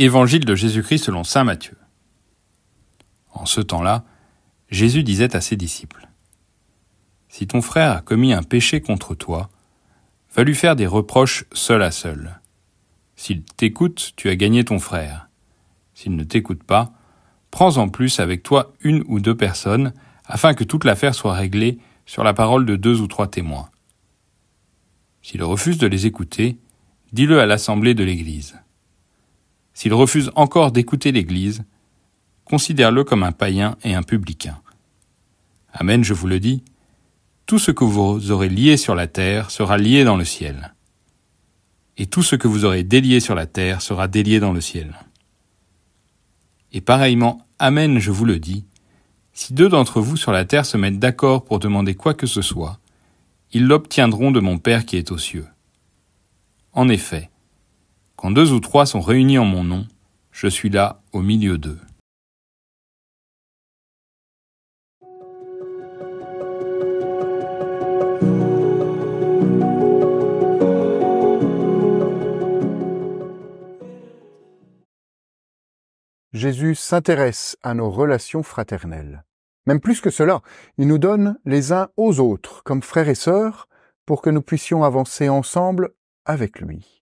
Évangile de Jésus-Christ selon saint Matthieu. En ce temps-là, Jésus disait à ses disciples : « Si ton frère a commis un péché contre toi, va lui faire des reproches seul à seul. S'il t'écoute, tu as gagné ton frère. S'il ne t'écoute pas, prends-en plus avec toi 1 ou 2 personnes, afin que toute l'affaire soit réglée sur la parole de 2 ou 3 témoins. S'il refuse de les écouter, dis-le à l'assemblée de l'Église. S'il refuse encore d'écouter l'Église, considère-le comme un païen et un publicain. Amen, je vous le dis, tout ce que vous aurez lié sur la terre sera lié dans le ciel. Et tout ce que vous aurez délié sur la terre sera délié dans le ciel. Et pareillement, amen, je vous le dis, si 2 d'entre vous sur la terre se mettent d'accord pour demander quoi que ce soit, ils l'obtiendront de mon Père qui est aux cieux. En effet, quand 2 ou 3 sont réunis en mon nom, je suis là au milieu d'eux. Jésus s'intéresse à nos relations fraternelles. Même plus que cela, il nous donne les uns aux autres, comme frères et sœurs, pour que nous puissions avancer ensemble avec lui.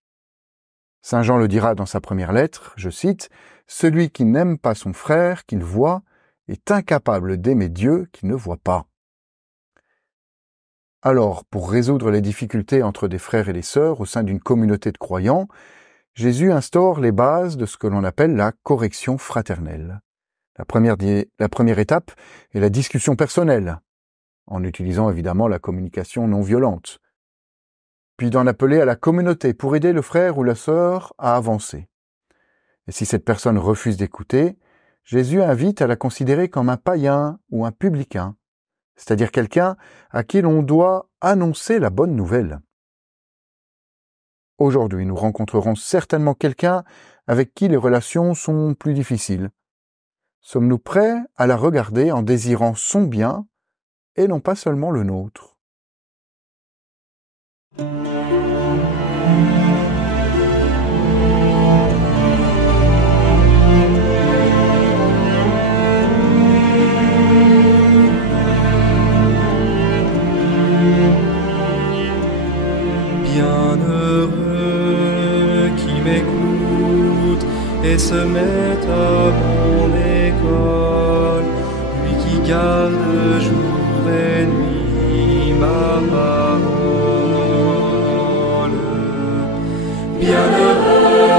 Saint Jean le dira dans sa première lettre, je cite, « Celui qui n'aime pas son frère qu'il voit est incapable d'aimer Dieu qu'il ne voit pas. » Alors, pour résoudre les difficultés entre des frères et des sœurs au sein d'une communauté de croyants, Jésus instaure les bases de ce que l'on appelle la correction fraternelle. La première étape est la discussion personnelle, en utilisant évidemment la communication non violente, puis d'en appeler à la communauté pour aider le frère ou la sœur à avancer. Et si cette personne refuse d'écouter, Jésus invite à la considérer comme un païen ou un publicain, c'est-à-dire quelqu'un à qui l'on doit annoncer la bonne nouvelle. Aujourd'hui, nous rencontrerons certainement quelqu'un avec qui les relations sont plus difficiles. Sommes-nous prêts à la regarder en désirant son bien et non pas seulement le nôtre ? Bienheureux qui m'écoute et se met à mon école, lui qui garde jour et nuit ma parole. Bienheureux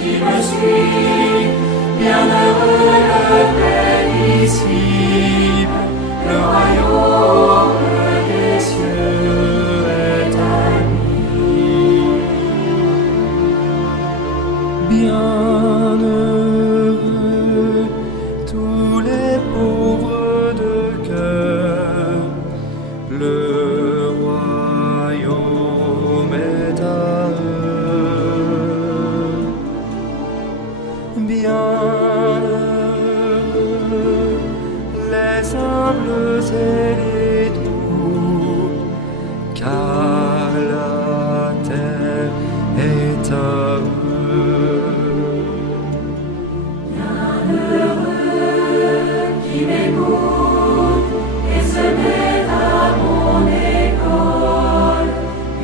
qui me suit, bienheureux le vrai disciple, le royaume des cieux est à lui. Bienheureux tous les pauvres de cœur, le royaume est à eux. Bienheureux les humbles et les doux, car la terre est à eux. Qui m'écoute et se met à mon école,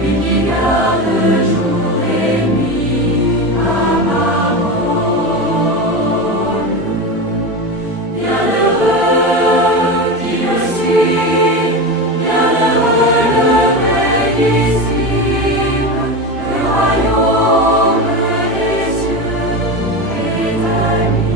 lui qui garde jour et nuit ma parole. Bienheureux qui me suit, bienheureux le vrai disciple, le royaume des cieux est à lui.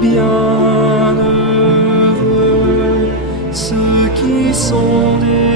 Bienheureux ceux qui sont des